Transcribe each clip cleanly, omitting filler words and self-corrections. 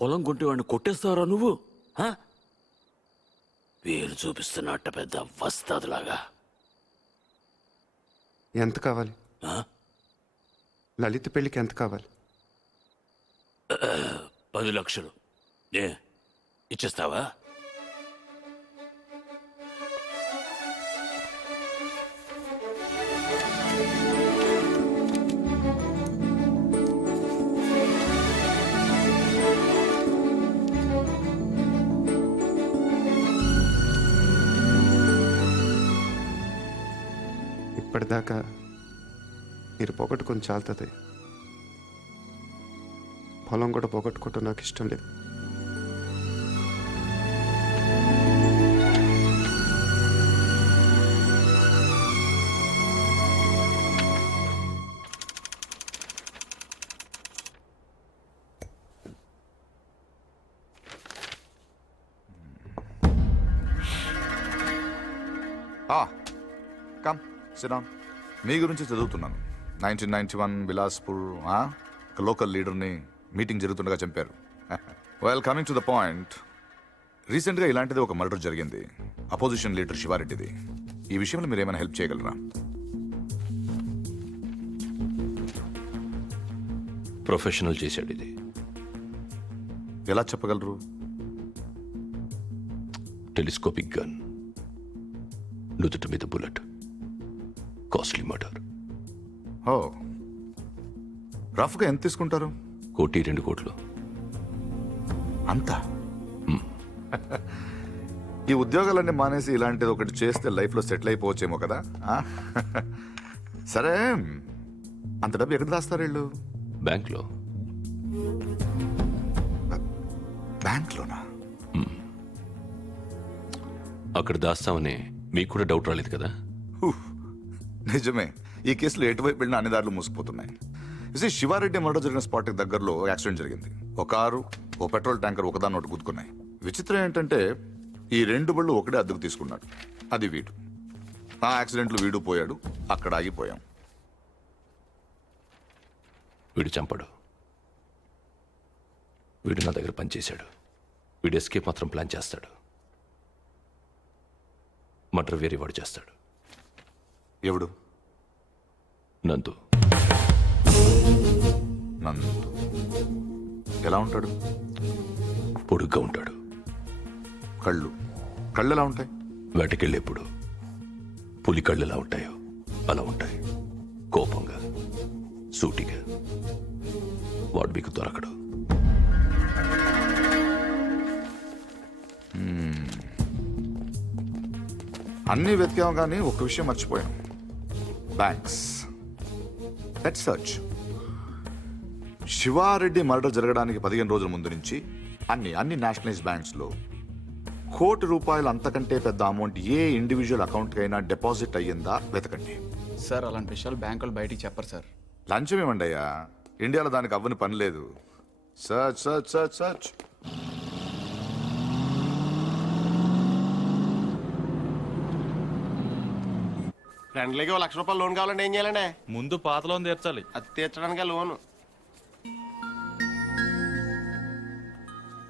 పొలం కొంటే వాడిని కొట్టేస్తావరా నువ్వు? పేరు చూపిస్తున్నట్ట పెద్ద వస్తాదులాగా. ఎంత కావాలి? లలిత పెళ్లికి ఎంత కావాలి? 10 లక్షలు. ఇచ్చేస్తావా? ఇప్పటిదాకా మీరు పోగొట్టుకొని చాలుతుంది. పొలం కూడా పోగొట్టుకోవటం నాకు ఇష్టం లేదు. Come SIT down. మీ గురించి చదువుతున్నాను. 1991 బిలాస్పూర్ లోకల్ లీడర్ని మీటింగ్ జరుగుతుండగా చంపారు. Well, coming to the point, రీసెంట్గా ఇలాంటిది ఒక మర్డర్ జరిగింది, అపోజిషన్ లీడర్ శివారెడ్డిది. ఈ విషయంలో మీరు ఏమైనా హెల్ప్ చేయగలరా? ప్రొఫెషనల్ చేశాడు ఇది. ఎలా చెప్పగలరు? టెలిస్కోపిక్ గన్, నుదుటి మీద బుల్లెట్, కాస్ట్లీ మర్డర్. ఓ, రఫ్గా ఎంత తీసుకుంటారు? 1-2 కోట్లు. అంతా? ఈ ఉద్యోగాలన్నీ మానేసి ఇలాంటిది ఒకటి చేస్తే లైఫ్లో సెటిల్ అయిపోవచ్చేమో కదా. సరే, అంత డబ్బు ఎక్కడ దాస్తారు వీళ్ళు? బ్యాంక్లో. బ్యాంక్లోనా? అక్కడ దాస్తామని మీకు కూడా డౌట్ రాలేదు కదా? నిజమే, ఈ కేసులో ఎటువైపు వెళ్ళినా అన్ని దారులు మూసిపోతున్నాయి. శివారెడ్డి మర్డర్ జరిగిన స్పాట్కి దగ్గరలో యాక్సిడెంట్ జరిగింది. ఒక కారు, ఓ పెట్రోల్ ట్యాంకర్ ఒకదాన్ని ఒకటి గుద్దుకున్నాయి. విచిత్రం ఏంటంటే ఈ 2 బళ్ళు ఒకటే అద్దెకు తీసుకున్నాడు. అది వీడు. ఆ యాక్సిడెంట్లో వీడు పోయాడు, అక్కడ ఆగిపోయాం. వీడు చంపడు. వీడు నా దగ్గర పనిచేశాడు. వీడు ఎస్కేప్ మాత్రం ప్లాన్ చేస్తాడు. మర్డర్ వేరే వాడు చేస్తాడు. ఎవడు? నందు. నందు ఎలా ఉంటాడు? పొడుగ్గా ఉంటాడు. కళ్ళు ఎలా ఉంటాయి? వేటకెళ్ళేప్పుడు పులి కళ్ళు ఎలా ఉంటాయో అలా ఉంటాయి. కోపంగా, సూటిగా. వాడు మీకు దొరకడు. అన్నీ వెతికాం కానీ ఒక విషయం మర్చిపోయాం. Banks. Let's search. Siva Reddy murder జరగడానికి 15 రోజుల ముందు నుంచి అన్ని నేషనలైజ్ బ్యాంక్స్లో ₹1,00,00,000 అంతకంటే పెద్ద అమౌంట్ ఏ ఇండివిజువల్ అకౌంట్కి అయినా డిపాజిట్ అయ్యిందా వెతకండి. సార్, అలాంటి విషయాలు బ్యాంకులు బయటికి చెప్పరు సార్. లంచం ఏమండి అయ్యా, ఇండియాలో దానికి అవ్వని పని లేదు. Search search search search. ఫ్రెండ్లీకి ₹1,00,000 లోన్ కావాలంటే ఏం చేయాలండి? ముందు పాత లోన్ తీర్చాలి. అది తీర్చడానికి లోను.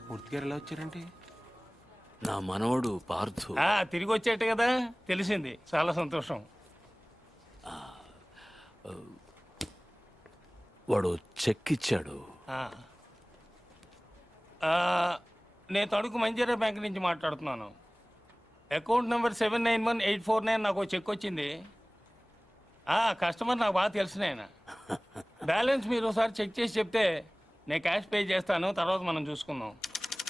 పూర్తిగా ఎలా వచ్చారంటే? నా మనవడు పార్థు. తిరిగి వచ్చేట కదా, తెలిసింది. చాలా సంతోషం. వాడు చెక్ ఇచ్చాడు. నేను తణుకు మంజీరా బ్యాంక్ నుంచి మాట్లాడుతున్నాను. అకౌంట్ నెంబర్ 791849 నాకు చెక్ వచ్చింది. కస్టమర్ నాకు బాగా తెలిసిన ఆయన. బ్యాలెన్స్ మీరు ఒకసారి చెక్ చేసి చెప్తే నేను క్యాష్ పే చేస్తాను, తర్వాత మనం చూసుకుందాం.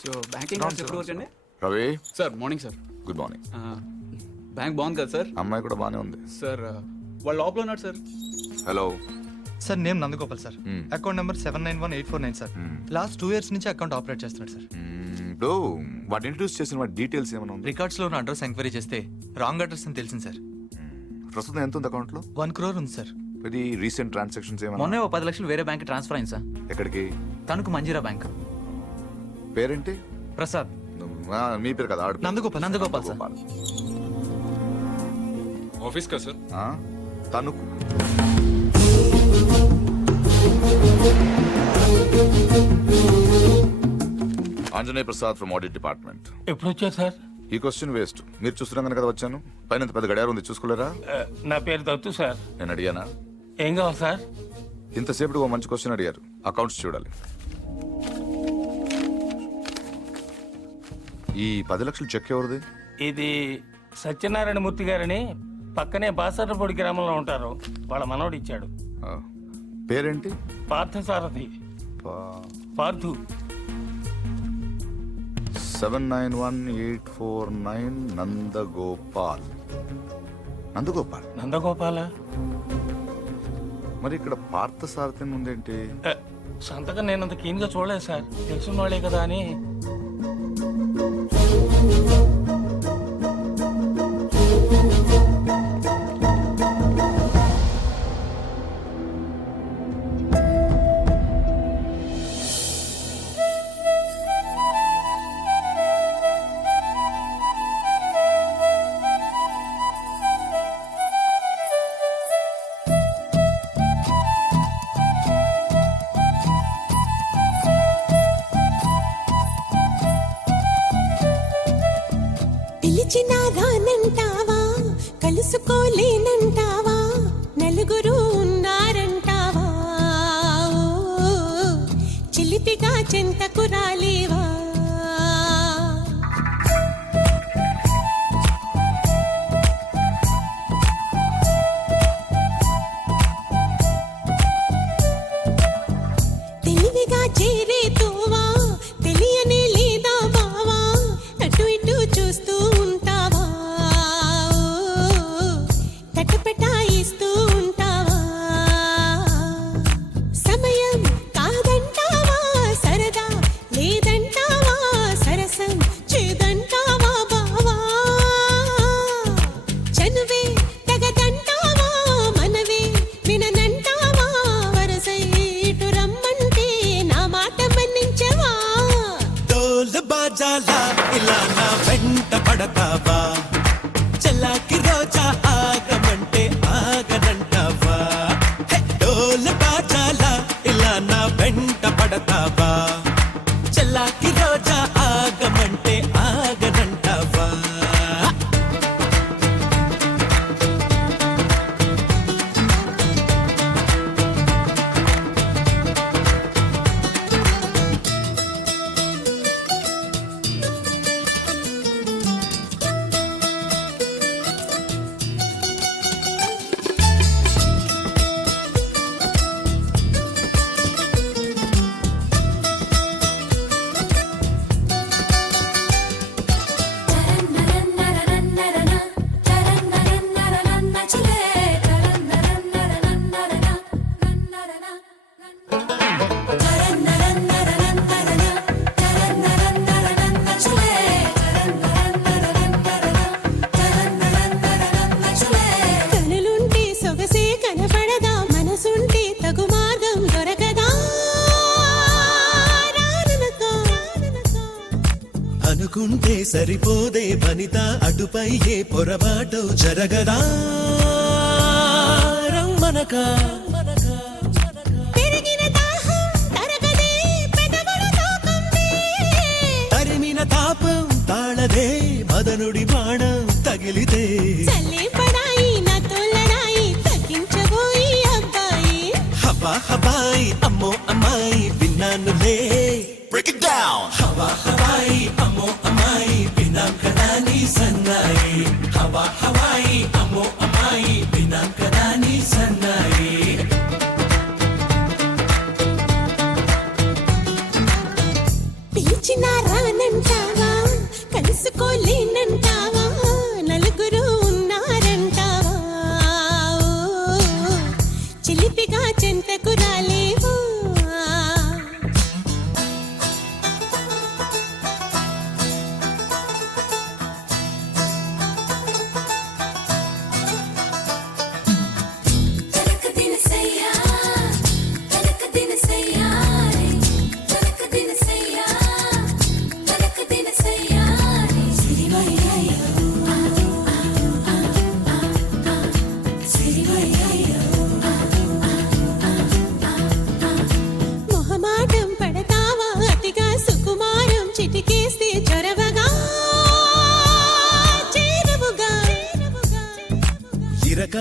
సో బ్యాంకింగ్ ఎప్పుడు వరకు అండి? Ravi sir, morning sir. Good morning. Bank బాగుంది కదా సార్? అమ్మాయి కూడా బాగానే ఉంది సార్. వాళ్ళు లోపల ఉన్నారు sir. Hello sir, name Nandagopal sir. Account number 791849 sir. Last 2 years నుంచి అకౌంట్ ఆపరేట్ చేస్తున్నాడు సార్. ఇప్పుడు వాటి ఇంట్రడ్యూస్ చేసిన వాటి డీటెయిల్స్ ఏమైనా ఉంది? రికార్డ్స్ లో ఉన్న అడ్రస్ ఎంక్వైరీ చేస్తే రాంగ్ అడ్రస్ అని తెలిసింది సార్. ప్రస్తుతం ఎంత ఉంది అకౌంట్ లో? 1 crore ఉంది సార్. ఇది రీసెంట్ ట్రాన్సాక్షన్స్ ఏమైనా? మొన్నే 10 లక్షలు వేరే బ్యాంక్ ట్రాన్స్ఫర్ అయింది సార్. ఎక్కడికి? తణుకు మంజీరా బ్యాంక్. పేరేంటి? ప్రసాద్. మీ పేరు కదా? నందగోపాల్ సార్. ఆఫీస్ కదా sir? Tanuku. Anjaneya Prasad from audit department. ఎప్పుడు వచ్చారు సార్? ఈ క్వశ్చన్ వేస్ట్. మీరు చూస్తున్నాం కదా వచ్చాను. పైన ఇంత పెద్ద గడియారం ఉంది, చూసుకోలేరా? నా పేరు దత్తు సార్. నేను అడిగానా? ఏం కావాలి సార్? ఇంతసేపు ఓ మంచి క్వశ్చన్ అడిగారు. అకౌంట్స్ చూడాలి. ఈ 10 లక్షలు చెక్ ఎవరిది? ఇది సత్యనారాయణ మూర్తి గారని పక్కనే బాసర్లపూడి గ్రామంలో ఉంటారు. వాళ్ళ మనవడు ఇచ్చాడు. ఆ, పేరేంటి? పార్థసారథి. పార్థు. 791849 నందగోపాల్. నందగోపాల్ నందగోపాల. మరి ఇక్కడ పార్థసారథి ఉందేంటి? సంతకం నేను అంత కీన్గా చూడలేదు సార్. తెలుసున్న వాళ్ళే కదా అని. పిలిచినా రానంటావా, కలుసుకోలేనంటావా, నలుగురు ఉన్నారంటావా, చిలిపిగా చెంతకు రాలేవా. తెలివిగా చేరే తోవా, తెలియనే లేదా బావా, అటు ఇటు చూస్తూ ఉంటావా, తటపటాయిస్తూ ఉంటావా. సమయం కాదంటావా, సరదా లేదంటావా, సరసం చేదంటావా బావా, చనువే తగదంటావా, మనవే విననంటావా, వరసై ఇటు రమ్మంటే నా మాట మన్నించవా. డోలు బాజాలా ఇలా నా వెంట పడతావా, చల్లాకి రోజా ఆగమంటే ఆగనంటావా. హే, డోలు బాజాలా ఇలా నా వెంట పడతావా, చల్లాకి రోజా ఆగమంటే ఆగనంటావా. కనులుంటే సొగసే కనపడదా, మనసుంటే తగు మార్గం దొరకదా, రాననకా. అనుకుంటే సరిపోదే వనిత, అటుపై ఏ పొరపాటు జరగదా, రమ్మనక. పెరిగిన దాహం తరగదే, పెదవుల తాకందే, తరిమిన తాపం తాళదే, మదనుడి బాణం తగిలితే. చల్లే పడాయి నాతో లడాయి, తగ్గించబోయి అబ్బాయి. హవా హవాయి అమ్మో అమ్మాయి విన్నానులే. Break it down. హవా హవాయి అమ్మో అమ్మాయి విన్నాం కదా నీ సన్నాయి. హవా హవాయి అమ్మో అమ్మాయి విన్నాం కదా నీ సన్నాయి. పిలిచినా రానంటావా, కలుసుకోలేనంటావా, నలుగురు ఉన్నారంటావా, చిలిపిగా చెంతకు రాలేవా.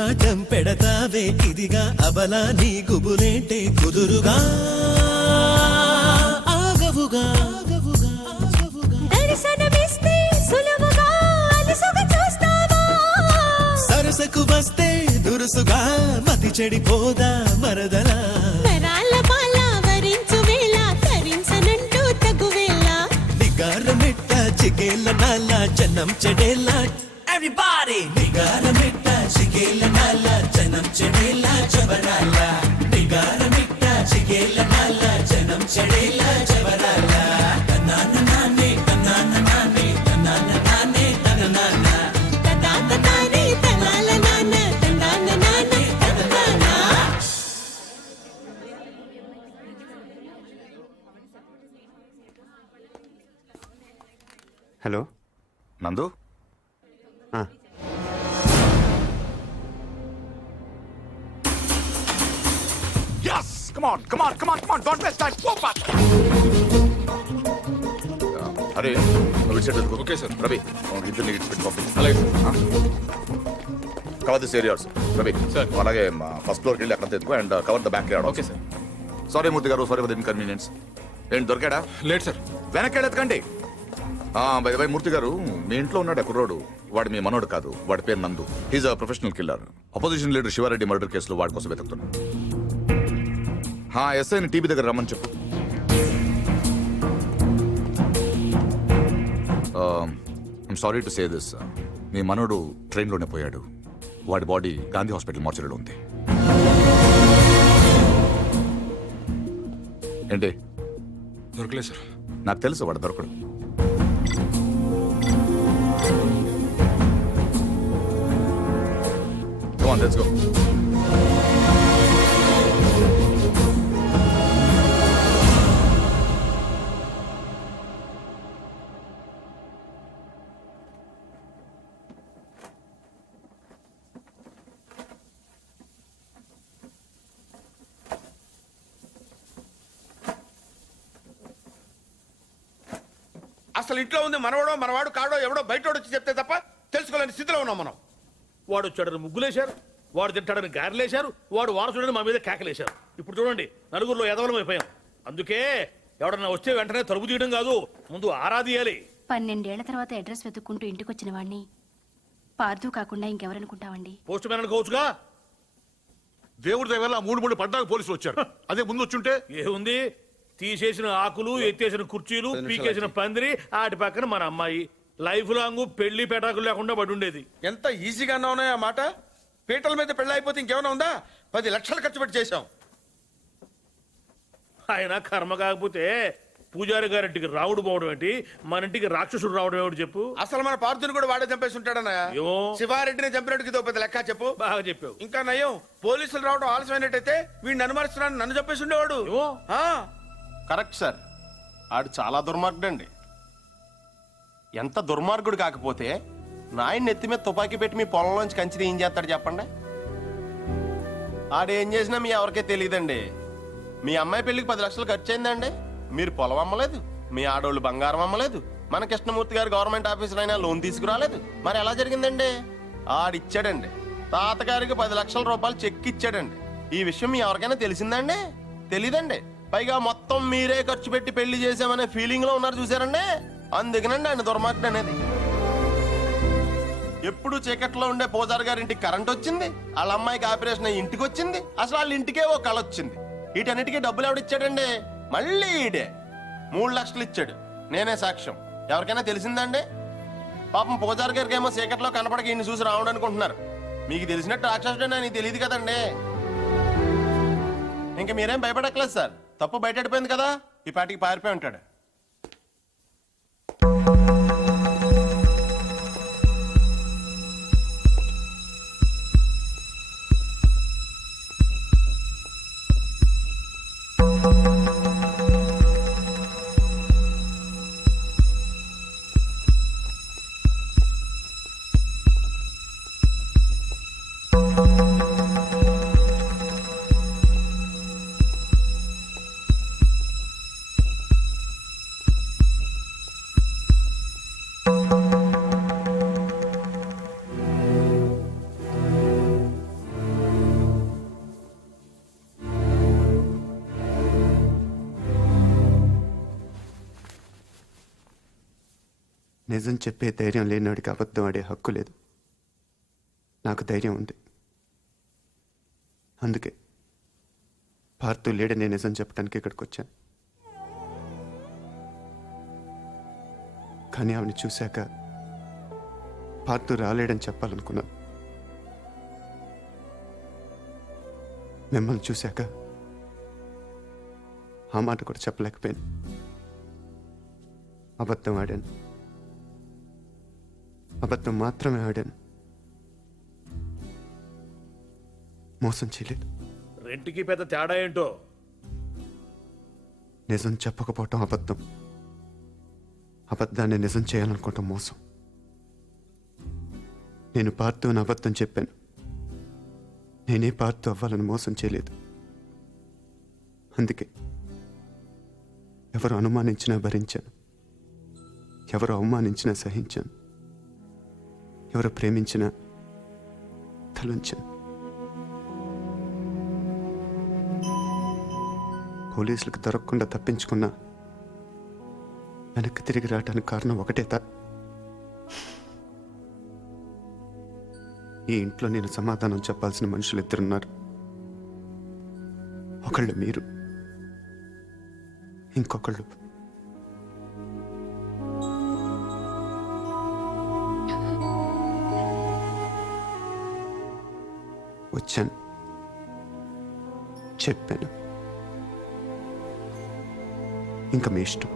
కాటం పెడతావే ఇదిగా అబలా నీ గుబులేంటే కుదురుగా ఆగవుగా దర్శనమిస్తే సులువుగా అలసుగా చూస్తావా సరసకు వస్తే దురుసుగా మతి చెడిపోదా మరదలా వరాల మాల వరించు వేళ తరించనంటూ తగువేళ నిగారమెట్ట చిగేల నాల జనం చెడేలా ఎవ్రీబాడీ నిగారమెట్ట చిగేల నాల జనం చెడేలా జబరాల నిగారమెట్ట చిగేల నాల జనం చెడేలా జబరాల తన్నాన నానే తన్నాన నానే తన్నాన నానే తననాన తదాత తారే తనాల నాన్న తందాన నాన్న తందానా హలో నందు ఆ, yes come on don't waste time go fast అరే నువ్వు ఇటు సైడ్ ఓకే సార్. రవి ఇద్దరు నీకు పెట్టి పంపించు అలాగే cover this areas Ravi sir. అలాగే ఫస్ట్ ఫ్లోర్కి వెళ్ళి అక్కడ తెచ్చుకో and cover the backyard okay sir. Sorry Murthy garu sorry for the inconvenience ఏంటి దొరికాడా లేట్ సార్. వెనక్కి వెళ్ళెత్తకండి బై మూర్తి గారు మీ ఇంట్లో ఉన్నాడు ఆ కుర్రోడు వాడు మీ మనోడు కాదు వాడి పేరు Nandu he's a professional killer opposition leader Shiva Reddy murder కేసులో వాడి కోసం వెతుకుతున్నాడు ఎస్ఐని టీవీ దగ్గర రమ్మని చెప్పు I'm sorry to say this మీ మనోడు ట్రైన్లోనే పోయాడు వాడి బాడీ గాంధీ హాస్పిటల్ మార్చరీలో ఉంది ఏంటి దొరకలేదు సార్. నాకు తెలుసు వాడు దొరకడు Come on, let's go. అసలు ఇంట్లో ఉంది మనవాడో మనవాడు కాడో ఎవడో బయటోడు వచ్చి చెప్తే తప్ప తెలుసుకోలేని స్థితిలో ఉన్నాం మనం. వాడు వచ్చాడని ముగ్గులేశారు, వాడు తింటాడని గారెలేశారు, వాడు వారసుడని మా మీద కేకలేశారు. ఇప్పుడు చూడండి నలుగురిలో ఎదవలం అయిపోయాం. అందుకే ఎవడన్నా వచ్చే వెంటనే తలుపు తీయడం కాదు, ముందు ఆరాధియాలి. 12 ఏళ్ల తర్వాత అడ్రస్ వెతుక్కుంటూ ఇంటికి వచ్చిన వాడిని పార్దు కాకుండా ఇంకెవరనుకుంటావండి? Post man అనుకోవచ్చుగా. దేవుడి దగ్గర 3 పడ్డాక పోలీసులు వచ్చారు. అదే ముందు వచ్చుంటే ఏముంది, తీసేసిన ఆకులు, ఎత్తేసిన కుర్చీలు, పీకేసిన పందిరి, ఆటి పక్కన మన అమ్మాయి లైఫ్ లాంగ్ పెళ్లి పెటాకులు లేకుండా పడి ఉండేది. ఎంత ఈజీగా ఉన్నాయి ఆ మాట. పీటల మీద పెళ్లి అయిపోతే ఇంకేమైనా ఉందా? 10 లక్షలు ఖర్చు పెట్టి చేశాం. ఆయన కర్మ కాకపోతే పూజారి గారింటికి రావుడు పోవడం ఏంటి, మన ఇంటికి రాక్షసుడు రావడం ఏమిటి చెప్పు. అసలు మన పార్థుని కూడా వాడే చంపేసి ఉంటాడన్నా. శివారెడ్డిని చంపినట్టుకి ఇదో పెద్ద లెక్క చెప్పు. బాగా చెప్పావు. ఇంకా నయం, పోలీసులు రావడం ఆలస్యమైనట్టయితే వీడిని అనుమానిస్తున్నాను, నన్ను చంపేసి ఉండేవాడు. కరెక్ట్ సార్, ఆడు చాలా దుర్మార్గుడు అండి. ఎంత దుర్మార్గుడు కాకపోతే నాయన్ని ఎత్తి మీద తుపాకీ పెట్టి మీ పొలంలోంచి కంచి ఏం చేస్తాడు చెప్పండి. ఆడేం చేసినా మీ ఎవరికే తెలియదండి. మీ అమ్మాయి పెళ్లికి 10 లక్షలు ఖర్చు అయిందండి. మీరు పొలం అమ్మలేదు, మీ ఆడోళ్ళు బంగారం అమ్మలేదు, మన కృష్ణమూర్తి గారు గవర్నమెంట్ ఆఫీసర్ అయినా లోన్ తీసుకురాలేదు. మరి ఎలా జరిగిందండి? ఆడిచ్చాడండి. తాతగారికి 10 లక్షల రూపాయలు చెక్ ఇచ్చాడండి. ఈ విషయం మీ ఎవరికైనా తెలిసిందండి? తెలీదండి. పైగా మొత్తం మీరే ఖర్చు పెట్టి పెళ్లి చేసామనే ఫీలింగ్ లో ఉన్నారు చూసారండి. అందుకనండి ఆయన దుర్మార్గుడు అనేది. ఎప్పుడు చీకట్లో ఉండే పూజారి గారి ఇంటికి కరెంట్ వచ్చింది, వాళ్ళ అమ్మాయికి ఆపరేషన్ అయ్యి ఇంటికి వచ్చింది, అసలు వాళ్ళ ఇంటికే ఓ కళ వచ్చింది. వీటన్నిటికీ డబ్బులు ఎవడిచ్చాడండి? మళ్ళీ ఈడే 3 లక్షలు ఇచ్చాడు. నేనే సాక్ష్యం. ఎవరికైనా తెలిసిందండి? పాపం పూజారి గారికి ఏమో చీకట్లో కనపడక ఈయన చూసి రావడం అనుకుంటున్నారు. మీకు తెలిసినట్టు రాక్షసుడు అని తెలియదు కదండి. ఇంకా మీరేం భయపడక్కలేదు సార్. తప్పు బయటపడిపోయింది కదా, ఈ పాటికి పారిపోయి ఉంటాడు. నిజం చెప్పే ధైర్యం లేనివాడికి అబద్ధం ఆడే హక్కు లేదు. నాకు ధైర్యం ఉంది. అందుకే పార్థు లేడని నిజం చెప్పడానికి ఇక్కడికి వచ్చాను. కానీ ఆవిడని చూశాక పార్థు రాలేడని చెప్పాలనుకున్నాను. మిమ్మల్ని చూశాక ఆ మాట కూడా చెప్పలేకపోయాను. అబద్ధం ఆడాను. అబద్ధం మాత్రమే ఆడాను. మోసం చేయలేదు. రెంట్కి పెద్ద తేడా ఏంటో. నిజం చెప్పకపోవటం అబద్ధం. అబద్ధాన్ని నిజం చేయాలనుకోవటం మోసం. నేను పార్థుని అబద్ధం చెప్పాను. నేనే పార్థు అవ్వాలని మోసం చేయలేదు. అందుకే ఎవరు అనుమానించినా భరించాను. ఎవరు అవమానించినా సహించాను. ఎవరు ప్రేమించినా తలంచాను. పోలీసులకు దొరకకుండా తప్పించుకున్నా వెనక్కి తిరిగి రావడానికి కారణం ఒకటే ఈ ఇంట్లో నేను సమాధానం చెప్పాల్సిన మనుషులు ఇద్దరున్నారు. ఒకళ్ళు మీరు, ఇంకొకళ్ళు వచ్చాను, చెప్పాను. ఇంకా మీ ఇష్టం.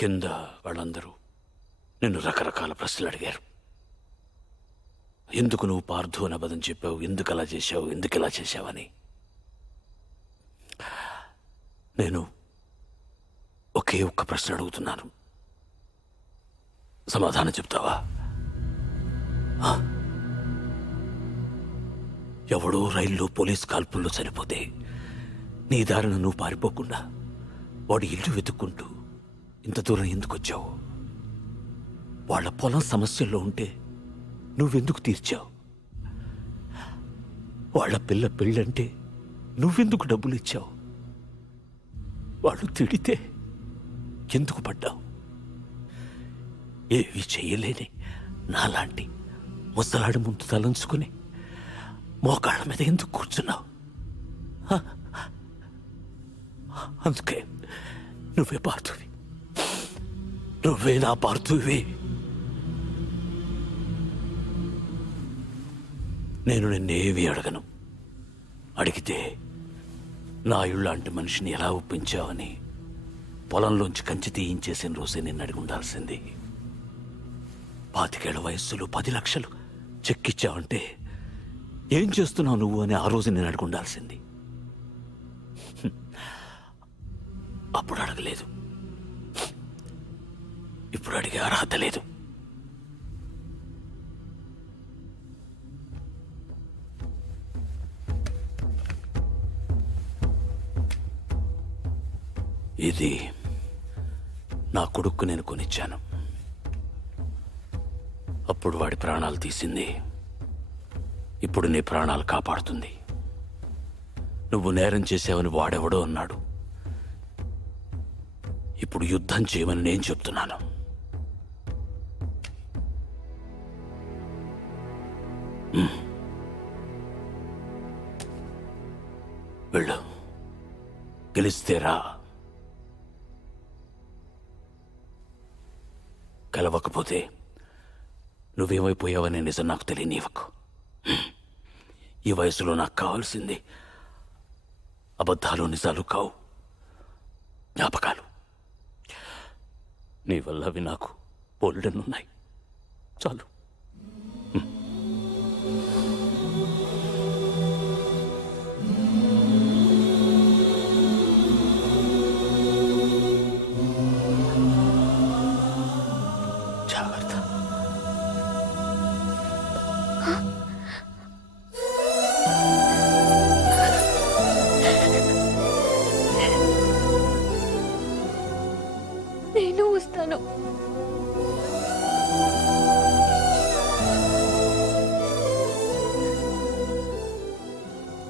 కింద వాళ్ళందరూ నిన్ను రకరకాల ప్రశ్నలు అడిగారు. ఎందుకు నువ్వు పార్థు అని అబద్ధం చెప్పావు, ఎందుకు అలా చేశావు, ఎందుకు ఇలా చేశావని. నేను ఒకే ఒక్క ప్రశ్న అడుగుతున్నాను, సమాధానం చెప్తావా? ఎవడో రైల్లో పోలీస్ కాల్పుల్లో చనిపోతే నీ దారిన నువ్వు పారిపోకుండా వాడి ఇల్లు వెతుక్కుంటూ ఇంత దూరం ఎందుకు వచ్చావు? వాళ్ళ పొలం సమస్యల్లో ఉంటే నువ్వెందుకు తీర్చావు? వాళ్ళ పిల్ల పెళ్ళంటే నువ్వెందుకు డబ్బులు ఇచ్చావు? వాళ్ళు తిడితే ఎందుకు పడ్డావు? ఏవి చెయ్యలేని నాలాంటి ముసలాడి ముందు తలంచుకుని మోకాళ్ళ మీద ఎందుకు కూర్చున్నావు? అందుకే నువ్వే పార్థువి, నువ్వే నా పార్థువి. నేను నిన్నేవి అడగను. అడిగితే నా ఇళ్ళంటి మనిషిని ఎలా ఒప్పించావని పొలంలోంచి కంచి తీయించేసిన రోజే నిన్ను అడిగి ఉండాల్సింది. 25 ఏళ్ల వయస్సులో 10 లక్షలు చెక్కిచ్చావంటే ఏం చేస్తున్నావు నువ్వు అని ఆ రోజు నేను అడిగి ఉండాల్సింది. అప్పుడు అడగలేదు, ఇప్పుడు అడిగే అర్హత లేదు. ఇది నా కొడుక్కు నేను కొనిచ్చాను. అప్పుడు వాడి ప్రాణాలు తీసింది, ఇప్పుడు నీ ప్రాణాలు కాపాడుతుంది. నువ్వు నేరం చేసావని వాడెవడో అన్నాడు, ఇప్పుడు యుద్ధం చేయమని నేను చెప్తున్నాను. వెళ్ళు, గెలిస్తేరా, గెలవకపోతే నువ్వేమైపోయావనే నిజం నాకు తెలియనివ్వకు. ఈ వయసులో నాకు కావాల్సింది అబద్ధాలు నిజాలు కావు, జ్ఞాపకాలు. నీ వల్ల అవి నాకు బోల్డెన్నున్నాయి. చాలు. జాగ్రత్త. నేను వస్తాను.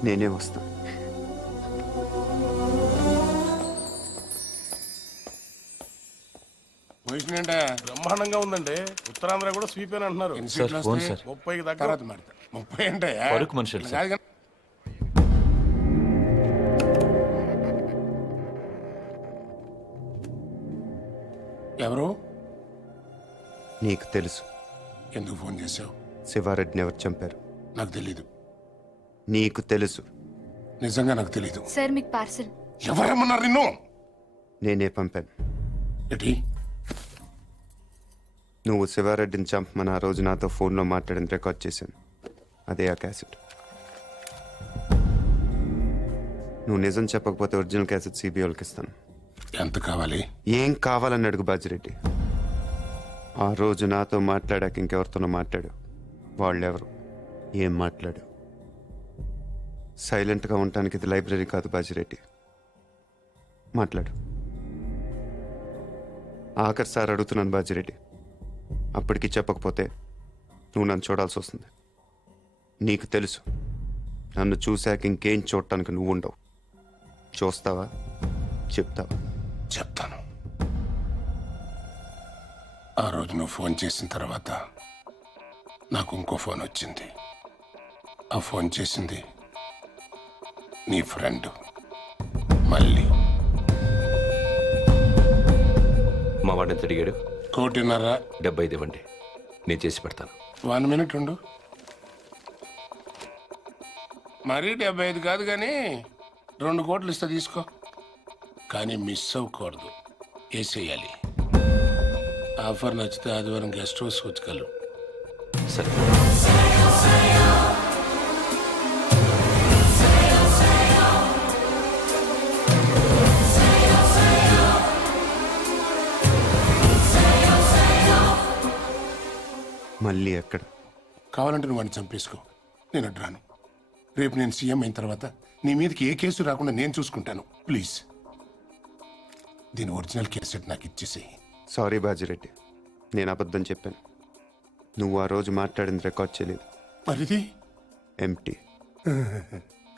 నేనే వస్తాను. పొజిషన్ అంటే బ్రహ్మాండంగా ఉందండి. ఉత్తరాంధ్ర కూడా స్వీప్ అని అంటున్నారు. Sir, phone sir. 30కి దగ్గర 30 అంటే పరుకు మనుషులు సార్. కాదు కానీ ఎవరు? నీకు తెలుసు ఎందుకు ఫోన్ చేసావు? శివారెడ్డిని ఎవరు చంపారు? నాకు తెలీదు. నీకు తెలుసు. నిజంగా నాకు తెలీదు. సార్ మీకు పార్సిల్. ఎవరమ్మన్నారు నిన్ను? నేనే పంపాను. ఎటి? నువ్వు శివారెడ్డిని చంపమని ఆ రోజు నాతో ఫోన్లో మాట్లాడిన రికార్డ్ చేశాను. అదే ఆ క్యాసెట్. నువ్వు నిజం చెప్పకపోతే ఒరిజినల్ క్యాసెట్ సిబిఐకి ఇస్తాను. ఎంత కావాలి? ఏం కావాలని అడుగు బాజిరెడ్డి. ఆ రోజు నాతో మాట్లాడాక ఇంకెవరితోనో మాట్లాడు. వాళ్ళెవరు? ఏం మాట్లాడు? సైలెంట్గా ఉండటానికి ఇది లైబ్రరీ కాదు బాజిరెడ్డి. మాట్లాడు. ఆఖరి సార్ అడుగుతున్నాను బాజిరెడ్డి. అప్పటికి చెప్పకపోతే నువ్వు నన్ను చూడాల్సి వస్తుంది. నీకు తెలుసు నన్ను చూశాక ఇంకేం చూడటానికి నువ్వు ఉండవు. చూస్తావా? చెప్తావా? చెప్తాను. ఆ రోజు నువ్వు ఫోన్ చేసిన తర్వాత నాకు ఇంకో ఫోన్ వచ్చింది. ఆ ఫోన్ చేసింది నీ ఫ్రెండ్ మళ్ళీ. మా వాడిని ఎంత అడిగాడు? 1.5 75 ఇవ్వండి, నేను చేసి పెడతాను. 1 మినిట్ ఉండు. మరీ 75 కాదు కానీ 2 కోట్లు ఇస్తా తీసుకో. కానీ మిస్ అవ్వకూడదు, వేసేయాలి. ఆఫర్ నచ్చితే ఆదివారం గెస్ట్ హౌస్ వచ్చగలరు. సరే. మళ్ళీ ఎక్కడ? కావాలంటే నువ్వు వాడిని చంపేసుకో, నేను అడ్రాను. రేపు నేను సీఎం అయిన తర్వాత నీ మీదకి ఏ కేసు రాకుండా నేను చూసుకుంటాను. ప్లీజ్ దీని ఒరిజినల్ కేసెట్ నాకు ఇచ్చేసేయి. సారీ బాజిరెడ్డి, నేను అబద్ధం చెప్పాను. నువ్వు ఆ రోజు మాట్లాడింది రికార్డ్ చేయలేదు. మరిది ఎంటీ.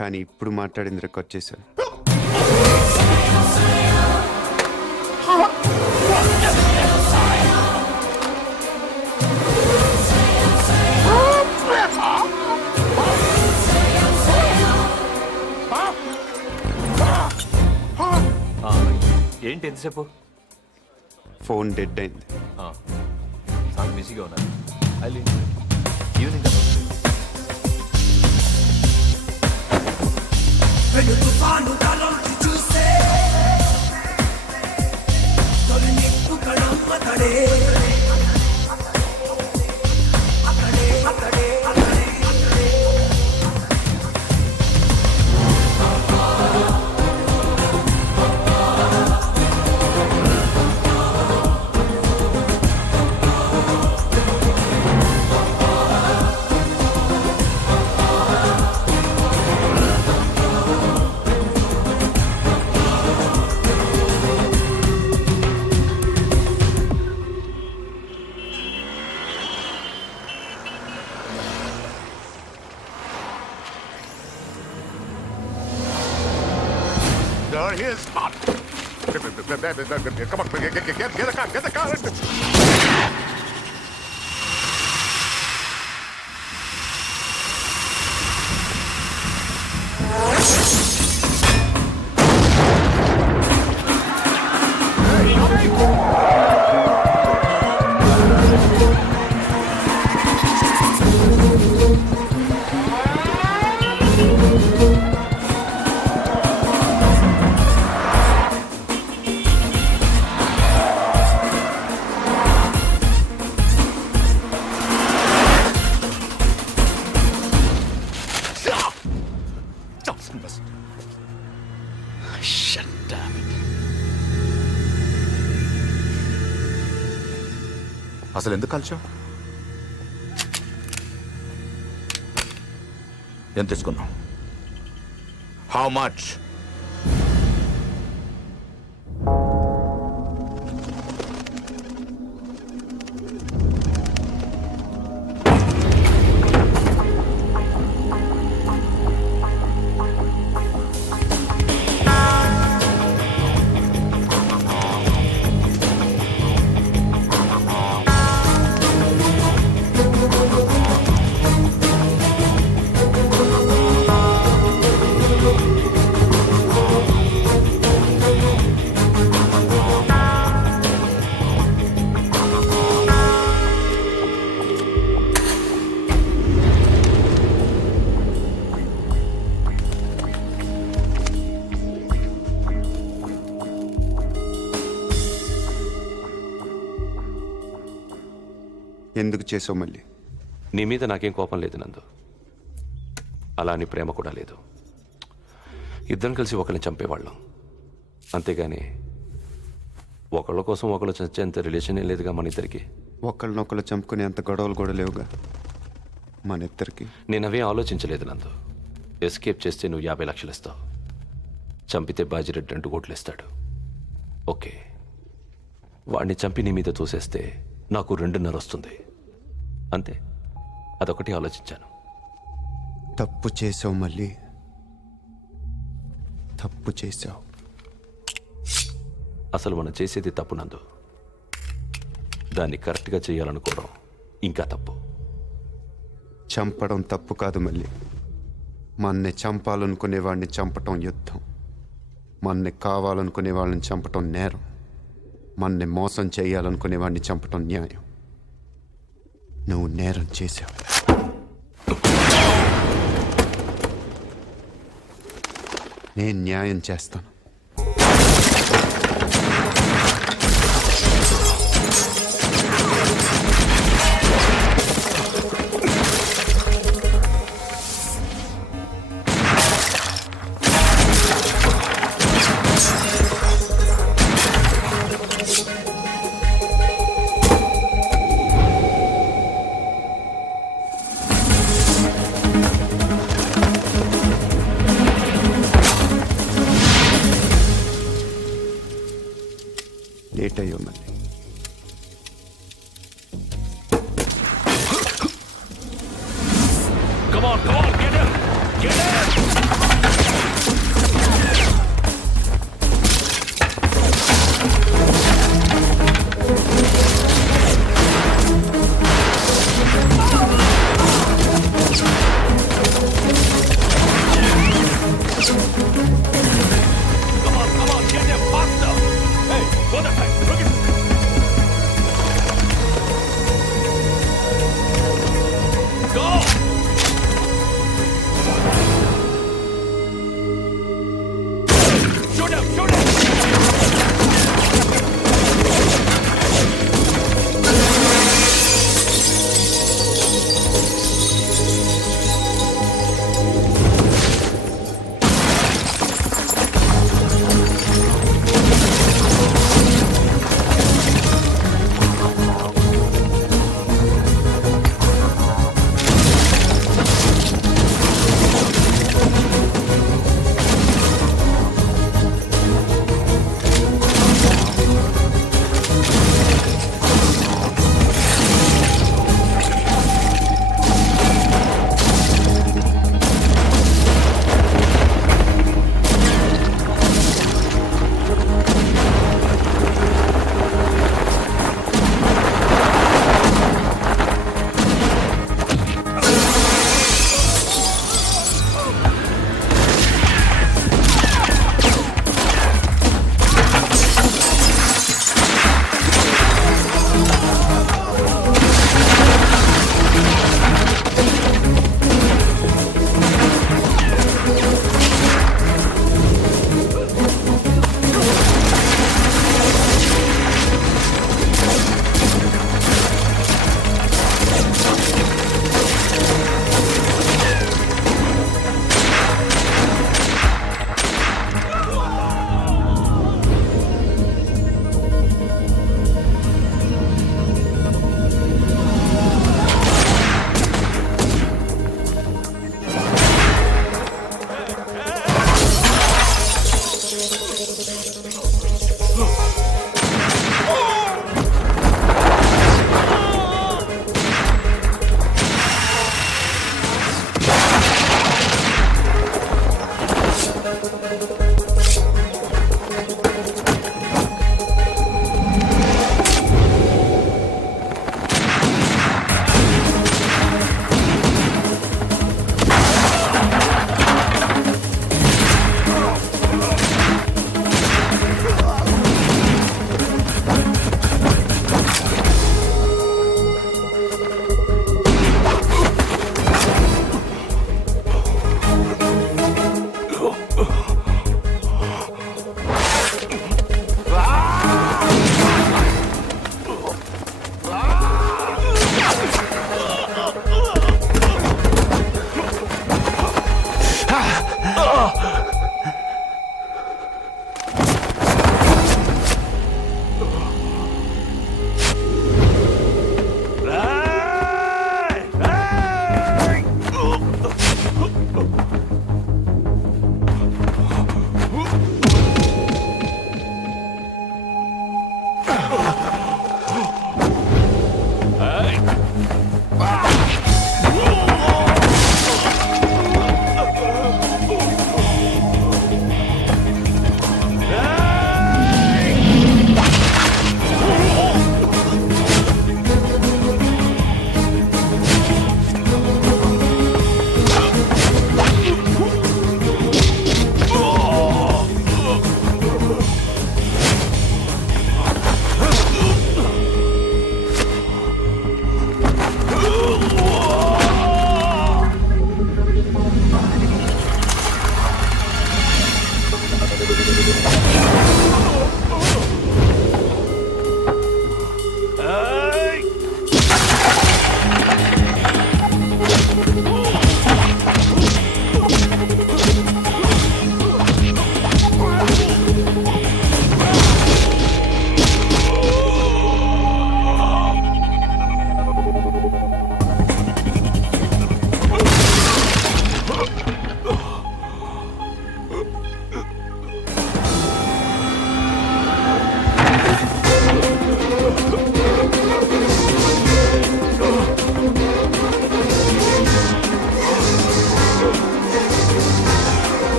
కానీ ఇప్పుడు మాట్లాడింది రికార్డ్ చేశాను. ఏంటి ఎంతసేపు? ఫోన్ డెడ్ అయింది. చాలా బిజీగా ఉన్నాను. ఈవినింగ్ తుఫాను తలొంచి చూసే తొలి నిప్పు కణమ్మ తడే అక్కడే అక్కడే అక్కడే అక్కడే There he is. Come on, get the car. అసలు ఎందుకు కాల్చావు? ఎంత తీసుకున్నావు? How much? ఎందుకు చేసావు మళ్ళీ? నీ మీద నాకేం కోపం లేదు నందు, అలా అని ప్రేమ కూడా లేదు. ఇద్దరం కలిసి ఒకరిని చంపేవాళ్ళం, అంతేగాని ఒకళ్ళ కోసం ఒకళ్ళు చచ్చేంత రిలేషన్ ఏం లేదుగా మన ఇద్దరికి. ఒకళ్ళనొకళ్ళు చంపుకునే అంత గొడవలు కూడా లేవుగా మన ఇద్దరికి. నేను అవే ఆలోచించలేదు నందు. ఎస్కేప్ చేస్తే నువ్వు 50 లక్షలు ఇస్తావు, చంపితే బాజిరెడ్డి 2 కోట్లు ఇస్తాడు. ఓకే, వాడిని చంపి నీ మీద తోసేస్తే నాకు 2.5 వస్తుంది, అంతే. అదొకటి ఆలోచించాను. తప్పు చేసావు మళ్ళీ, తప్పు చేసావు. అసలు మనం చేసేది తప్పు నందు, దాన్ని కరెక్ట్గా చేయాలనుకోవడం ఇంకా తప్పు. చంపడం తప్పు కాదు మళ్ళీ, మన్ని చంపాలనుకునే వాడిని చంపటం యుద్ధం, మన్ని కావాలనుకునే వాళ్ళని చంపటం నేరం, మన్ని మోసం చేయాలనుకునే వాడిని చంపటం న్యాయం. నువ్వు నేరం చేశావు. నేను న్యాయం చేస్తాను. లేట్ అయ్యో మళ్ళీ. Come on, get him! Get him! Come on, get him faster! Hey, go that side, look it!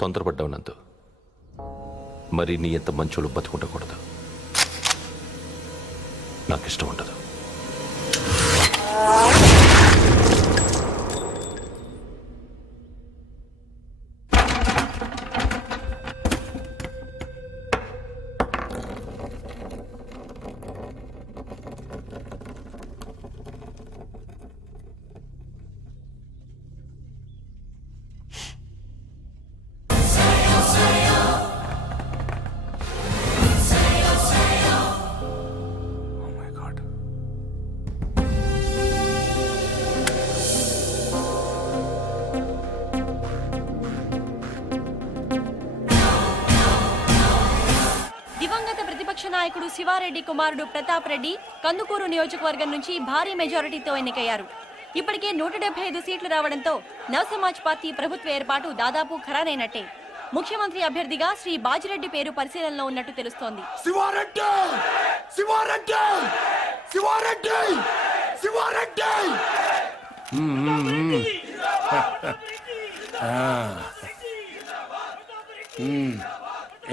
తొందరపడ్డావు నందు. మరి నీ ఎంత మంచోళ్ళు బతుకుండకూడదు. నాకు ఇష్టం ఉండదు. దివంగత ప్రతిపక్ష నాయకుడు శివారెడ్డి కుమారుడు ప్రతాప్ రెడ్డి కందుకూరు నియోజకవర్గం నుంచి భారీ మెజారిటీతో ఎన్నికయ్యారు. ఇప్పటికే 175 సీట్లు రావడంతో నవసమాజ్ పార్టీ ప్రభుత్వ ఏర్పాటు దాదాపు ఖరారైనట్టే. ముఖ్యమంత్రి అభ్యర్థిగా శ్రీ బాజిరెడ్డి పేరు పరిశీలనలో ఉన్నట్టు తెలుస్తోంది.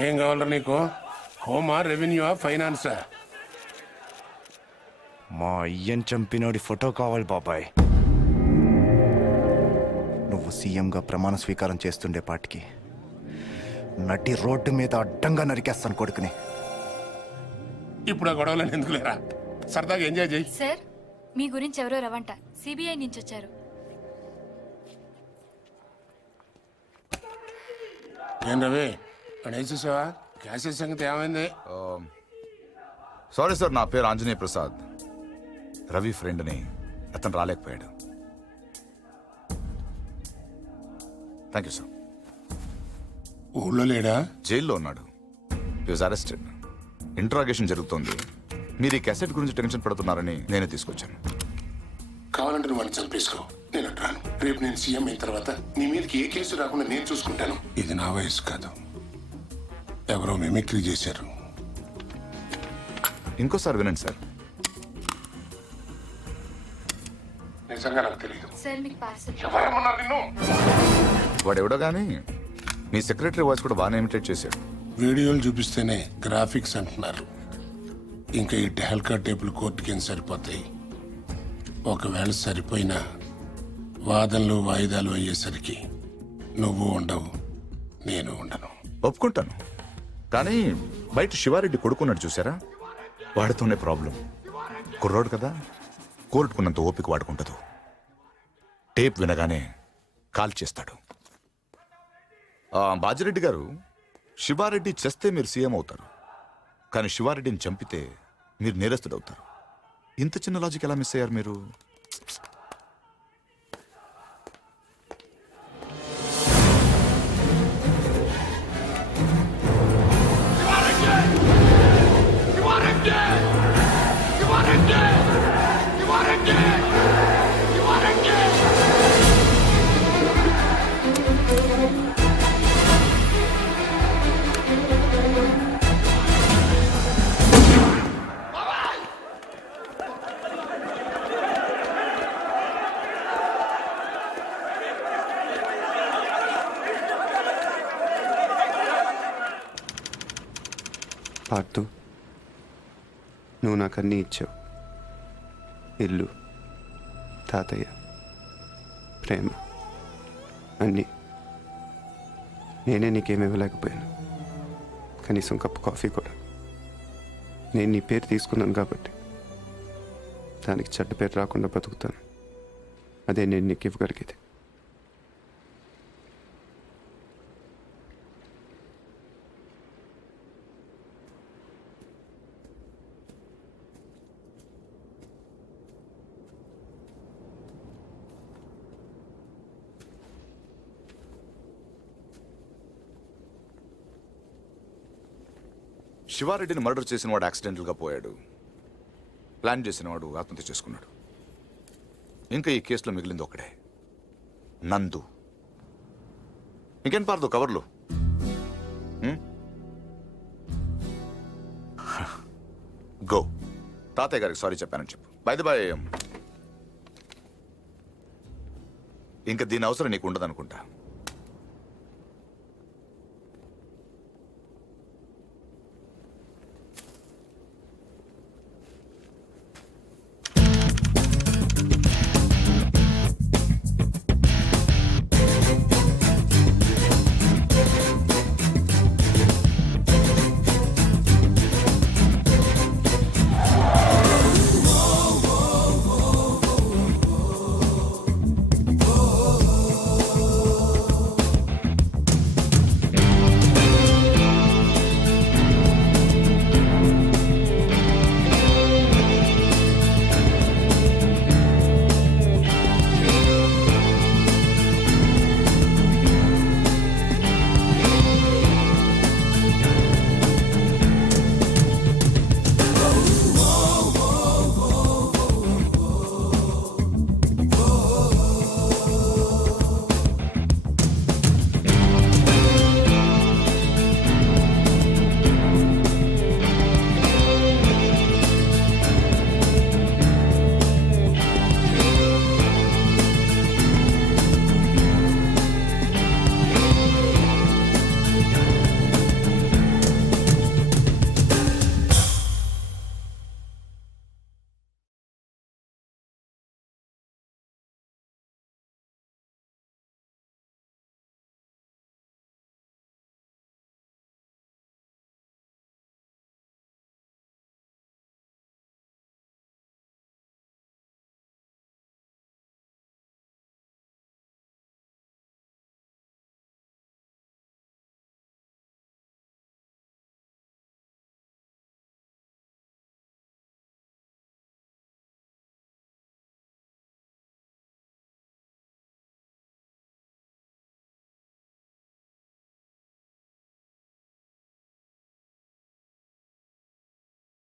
ఏం కావాలరా నీకు? హోమా, రెవెన్యూ, ఫైనాన్సా? మా అయ్యని చంపినోడి ఫోటో కావాలి బాబాయ్. నువ్వు సీఎంగా ప్రమాణ స్వీకారం చేస్తుండే పాటికి నటి రోడ్డు మీద అడ్డంగా నరికేస్తాను కొడుకుని. ఇప్పుడు ఆ గొడవలను ఎందుకు లేరా? సరదాగా ఎంజాయ్ చేయి. సార్, మీ గురించి ఎవరో రవంట సిబిఐ నుంచి వచ్చారు. ఏం రవి, వేసేసావా? క్యాసెట్ సంగతి ఏమైంది? సారీ సార్, నా పేరు ఆంజనేయ ప్రసాద్. రవి ఫ్రెండ్ని. అతను రాలేకపోయాడు. Thank you sir. ఊళ్ళో లేడా? జైల్లో ఉన్నాడు. హి వాజ్ అరెస్టెడ్. ఇంట్రాగేషన్ జరుగుతోంది. మీరు ఈ క్యాసెట్ గురించి టెన్షన్ పడుతున్నారని నేనే తీసుకొచ్చాను. కావాలంటే నువ్వు వాళ్ళని చంపేసుకో, నేను రాను. రేపు నేను సీఎం అయిన తర్వాత నీ మీదకి ఏ కేసు రాకుండా నేను చూసుకుంటాను. ఇది నా వయసు కాదు, ఎవరో మిమిక్రీ చేశారు. ఇంకోసారి వినండి సార్. నిజంగా నాకు తెలియదు. సార్, మీకు పార్సల్. ఎవరేమన్నారు నిన్ను? వాడెవడో కానీ మీ సెక్రటరీ వాయిస్ కూడా బాగానే ఇమిటేట్ చేశాడు. వీడియోలు చూపిస్తేనే గ్రాఫిక్స్ అంటున్నారు. ఇంకా ఈ టెహల్కా టేపులు కోర్టుకి ఏం సరిపోతాయి? ఒకవేళ సరిపోయినా వాదనలు వాయిదాలు అయ్యేసరికి నువ్వు ఉండవు, నేను ఉండను. ఒప్పుకుంటాను, కానీ బయట శివారెడ్డి కొడుకున్నాడు చూసారా, వాడితోనే ప్రాబ్లం. కుర్రోడు కదా, కోర్టుకున్నంత ఓపిక వాడుకుంటదు. టేప్ వినగానే కాల్ చేస్తాడు. బాజిరెడ్డి గారు, శివారెడ్డి చేస్తే మీరు సీఎం అవుతారు, కానీ శివారెడ్డిని చంపితే మీరు నేరస్తుడవుతారు. ఇంత చిన్న లాజిక్ ఎలా మిస్ అయ్యారు మీరు? పార్తు, నువ్వు నాకు అన్నీ ఇచ్చావు. ఇల్లు, తాతయ్య, ప్రేమ, అన్నీ. నేనే నీకేమి ఇవ్వలేకపోయాను, కనీసం కప్పు కాఫీ కూడా. నేను నీ పేరు తీసుకున్నాను కాబట్టి దానికి చెడ్డ పేరు రాకుండా బతుకుతాను. అదే నేను నీకు ఇవ్వగలిగేది. శివారెడ్డిని మర్డర్ చేసిన వాడు యాక్సిడెంటల్గా పోయాడు. ప్లాన్ చేసిన వాడు ఆత్మహత్య చేసుకున్నాడు. ఇంకా ఈ కేసులో మిగిలింది ఒకడే, నందు. ఇంకేం పారదు కవర్లు. గో, తాతయ్య గారికి సారీ చెప్పానని చెప్పు. బై ది బై, ఇంకా దీని అవసరం నీకు ఉండదనుకుంటా.